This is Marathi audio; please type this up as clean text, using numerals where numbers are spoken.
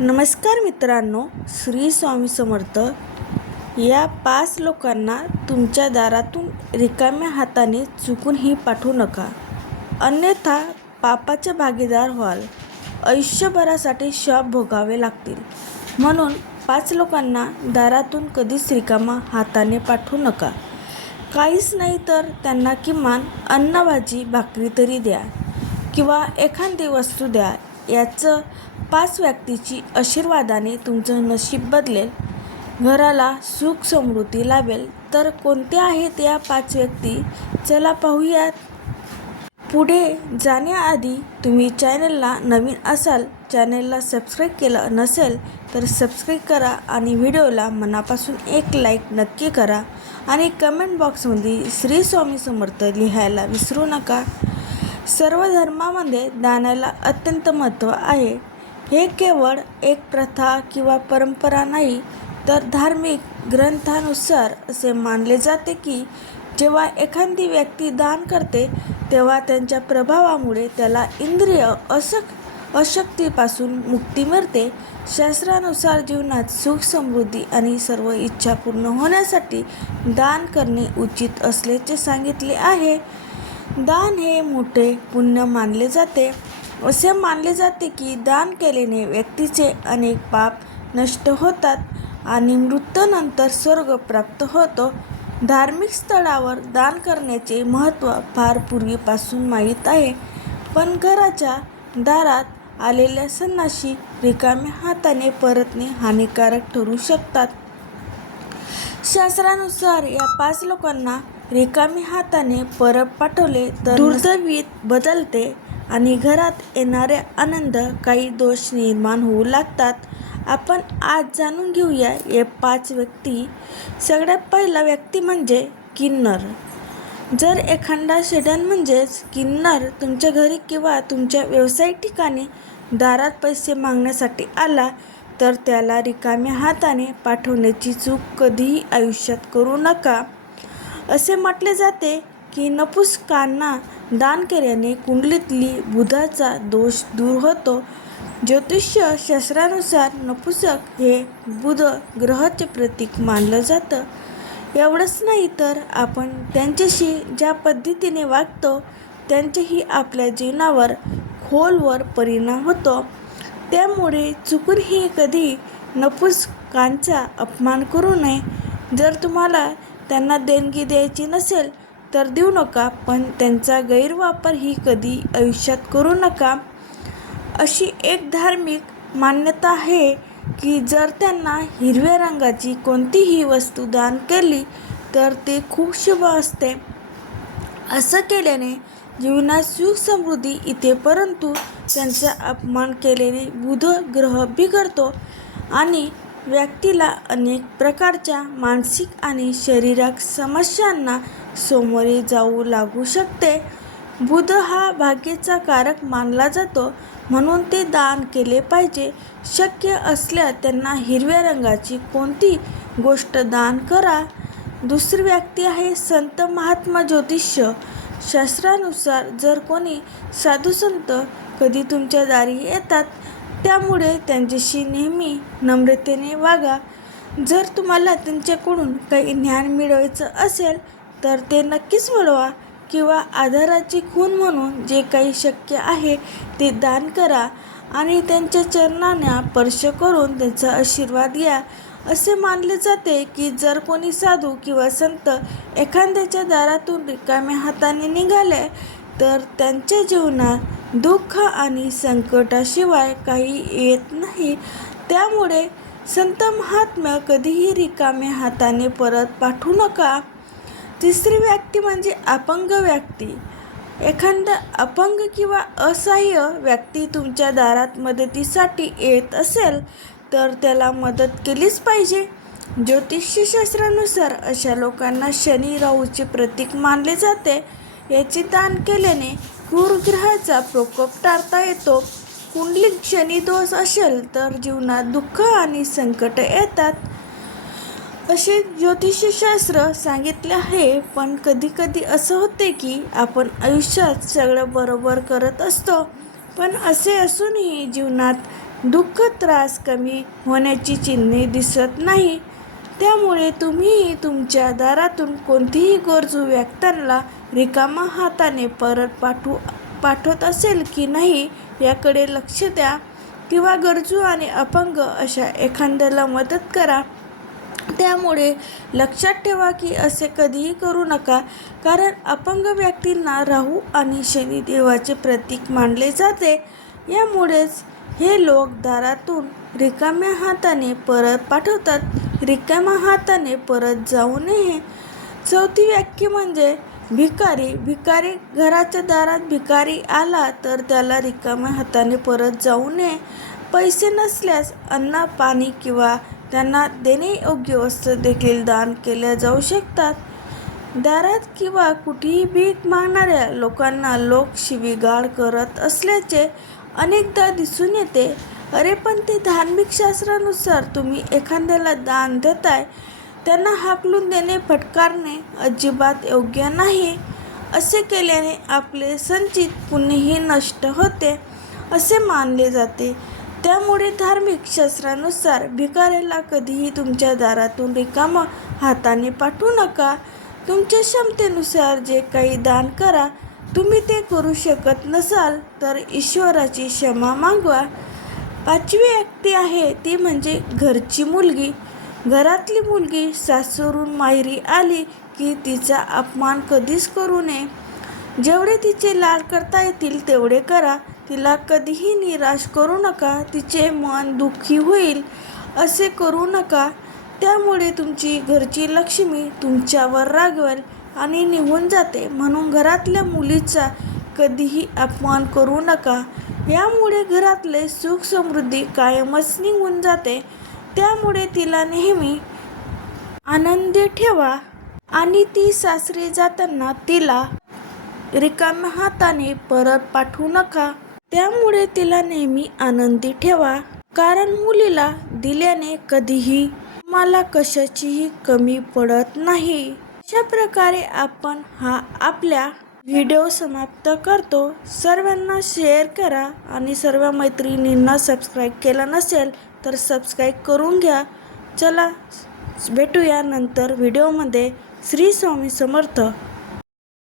नमस्कार मित्रांनो, श्री स्वामी समर्थ. या 5 लोकांना तुमच्या दारातून रिकाम्या हाताने चुकूनही पाठवू नका, अन्यथा पापाचे भागीदार व्हाल. आयुष्यभरासाठी शाप भोगावे लागतील. म्हणून 5 लोकांना दारातून कधीच रिकामा हाताने पाठवू नका. काहीच नाही तर त्यांना किमान अन्न, भाजी, भाकरी तरी द्या किंवा एखादी वस्तू द्या. याचं 5 व्यक्तीची आशीर्वादाने तुमचं नशीब बदलेल, घराला सुख समृद्धी लाभेल. तर कोणत्या आहेत या 5 व्यक्ती, चला पाहूयात. पुढे जाण्याआधी तुम्ही चॅनलला नवीन असाल, चॅनलला सबस्क्राईब केलं नसेल तर सबस्क्राईब करा आणि व्हिडिओला मनापासून एक लाईक नक्की करा आणि कमेंट बॉक्समध्ये श्री स्वामी समर्थ लिहायला विसरू नका. सर्व धर्मामध्ये दानाला अत्यंत महत्त्व आहे. हे केवळ एक प्रथा किंवा परंपरा नाही, तर धार्मिक ग्रंथानुसार असे मानले जाते की जेव्हा एखादी व्यक्ती दान करते तेव्हा त्यांच्या प्रभावामुळे त्याला इंद्रिय अशक्तीपासून मुक्ती मिळते. शास्त्रानुसार जीवनात सुख समृद्धी आणि सर्व इच्छा पूर्ण होण्यासाठी दान करणे उचित असल्याचे सांगितले आहे. दान हे मोठे पुण्य मानले जाते. असे मानले जाते की दान केल्याने व्यक्तीचे अनेक पाप नष्ट होतात आणि मृत्यूनंतर स्वर्ग प्राप्त होतो. धार्मिक स्थळावर दान करण्याचे महत्त्व फार पूर्वीपासून माहीत आहे, पण घराच्या दारात आलेल्या सन्नाशी रिकाम्या हाताने परतणे हानिकारक ठरू शकतात. शास्त्रानुसार या 5 लोकांना रिकाम्या हाताने परत पाठवले तर दुर्दैवीत बदलते आणि घरात येणारे आनंद काही दोष निर्माण होऊ लागतात. आपण आज जाणून घेऊया हे 5 व्यक्ती. सगळ्यात पहिला व्यक्ती म्हणजे किन्नर. जर एखादा शेडन म्हणजेच किन्नर तुमच्या घरी किंवा तुमच्या व्यावसायिक ठिकाणी दारात पैसे मागण्यासाठी आला तर त्याला रिकाम्या हाताने पाठवण्याची चूक कधीही आयुष्यात करू नका. असे म्हटले जाते की नपुसकांना दान केल्याने कुंडलीतली बुधाचा दोष दूर होतो. ज्योतिष्य शास्त्रानुसार नपुसक हे बुध ग्रहाचे प्रतीक मानलं जातं. एवढंच नाही तर आपण त्यांच्याशी ज्या पद्धतीने वागतो त्यांचेही आपल्या जीवनावर खोलवर परिणाम होतो. त्यामुळे चुकूनही कधी नपुसकांचा अपमान करू नये. जर तुम्हाला त्यांना देणगी द्यायची नसेल तर देऊ नका, पण त्यांचा गैरवापरही कधी आयुष्यात करू नका. अशी एक धार्मिक मान्यता आहे की जर त्यांना हिरव्या रंगाची कोणतीही वस्तू दान केली तर ते खूप शुभ असते. असं केल्याने जीवनात सुख समृद्धी येते, परंतु त्यांचा अपमान केल्याने बुध ग्रह बिघडतो आणि व्यक्तीला अनेक प्रकारच्या मानसिक आणि शारीरिक समस्यांना सामोरे जाऊ लागू शकते. बुध हा भाग्याचा कारक मानला जातो, म्हणून ते दान केले पाहिजे. शक्य असल्यास त्यांना हिरव्या रंगाची कोणती गोष्ट दान करा. दुसरी व्यक्ती आहे संत महात्मा. ज्योतिष्य शास्त्रानुसार जर कोणी साधुसंत कधी तुमच्या दारी येतात त्यामुळे त्यांच्याशी नेहमी नम्रतेने वागा. जर तुम्हाला त्यांच्याकडून काही ज्ञान मिळवायचं असेल तर ते नक्कीच मिळवा किंवा आधाराची खूण म्हणून जे काही शक्य आहे ते दान करा आणि त्यांच्या चरणांना स्पर्श करून त्यांचा आशीर्वाद घ्या. असे मानले जाते की जर कोणी साधू किंवा संत एखाद्याच्या दारातून रिकाम्या हाताने निघाले तर त्यांच्या जीवनात दुःख आणि संकटाशिवाय काही येत नाही. त्यामुळे संत महात्मा कधीही रिकाम्या हाताने परत पाठवू नका. तिसरी व्यक्ती म्हणजे अपंग व्यक्ती. एखादा अपंग किंवा असहाय्य व्यक्ती तुमच्या दारात मदतीसाठी येत असेल तर त्याला मदत केलीच पाहिजे. ज्योतिषशास्त्रानुसार अशा लोकांना शनी राहूचे प्रतीक मानले जाते. याचे दान केल्याने क्रूर ग्रहाचा प्रकोप टाळता येतो. कुंडलीत शनी दोष असेल तर जीवनात दुःख आणि संकट येतात असे ज्योतिषशास्त्र सांगितले आहे. पण कधीकधी असं होते की आपण आयुष्यात सगळं बरोबर करत असतो, पण असे असूनही जीवनात दुःख त्रास कमी होण्याची चिन्हे दिसत नाही. त्यामुळे तुम्ही तुमच्या दारातून कोणतीही गरजू व्यक्तींना रिकाम्या हाताने परत पाठवत असेल की नाही याकडे लक्ष द्या, किंवा गरजू आणि अपंग अशा एखाद्याला मदत करा. त्यामुळे लक्षात ठेवा की असे कधीही करू नका, कारण अपंग व्यक्तींना राहू आणि शनी देवाचे प्रतीक मानले जाते. यामुळेच हे लोक दारातून रिकाम्या हाताने परत पाठवतात. रिकाम्या हाताने परत जाऊ नये. चौथी व्याख्या म्हणजे भिकारी. भिकारी घराच्या दारात भिकारी आला तर त्याला रिकाम्या हाताने परत जाऊ नये. पैसे नसल्यास अन्न, पाणी किंवा त्यांना देण्यायोग्य वस्तू देखील दान केल्या जाऊ शकतात. दारात किंवा कुठेही भीक मागणाऱ्या लोकांना लोक शिवीगाळ करत असल्याचे अनेकदा दिसून येते. अरे पण ते धार्मिक शास्त्रानुसार तुम्ही एखाद्याला दान देताय, त्यांना हाकलून देणे, फटकारणे अजिबात योग्य नाही. असे केल्याने आपले संचित पुण्यही नष्ट होते असे मानले जाते. त्यामुळे धार्मिक शास्त्रानुसार भिकाऱ्याला कधीही तुमच्या दारातून रिकाम्या हाताने पाठवू नका. तुमच्या क्षमतेनुसार जे काही दान करा. तुम्ही ते करू शकत नसाल तर ईश्वराची क्षमा मागवा. पाचवी व्यक्ती आहे ती म्हणजे घरची मुलगी. घरातली मुलगी सासरून माहेरी आली की तिचा अपमान कधीच करू नये. जेवढे तिचे लाड करता येतील तेवढे करा. तिला कधीही निराश करू नका. तिचे मन दुःखी होईल असे करू नका. त्यामुळे तुमची घरची लक्ष्मी तुमच्यावर रागवेल आणि निघून जाते. म्हणून घरातल्या मुलीचा कधीही अपमान करू नका. यामुळे घरातले सुख समृद्धी कायमच निघून जाते. त्यामुळे तिला नेहमी आनंदी ठेवा आणि ती सासरी जाताना तिला रिकाम्या हाताने परत पाठवू नका. त्यामुळे तिला नेहमी आनंदी ठेवा, कारण मुलीला दिल्याने कधीही तुम्हाला कशाचीही कमी पडत नाही. अशा प्रकारे आपण हा आपला व्हिडिओ समाप्त करतो. सर्वांना शेअर करा आणि सर्व मैत्रिणींना सबस्क्राईब केलं नसेल तर सबस्क्राईब करून घ्या. चला भेटूया नंतर व्हिडिओमध्ये. श्री स्वामी समर्थ.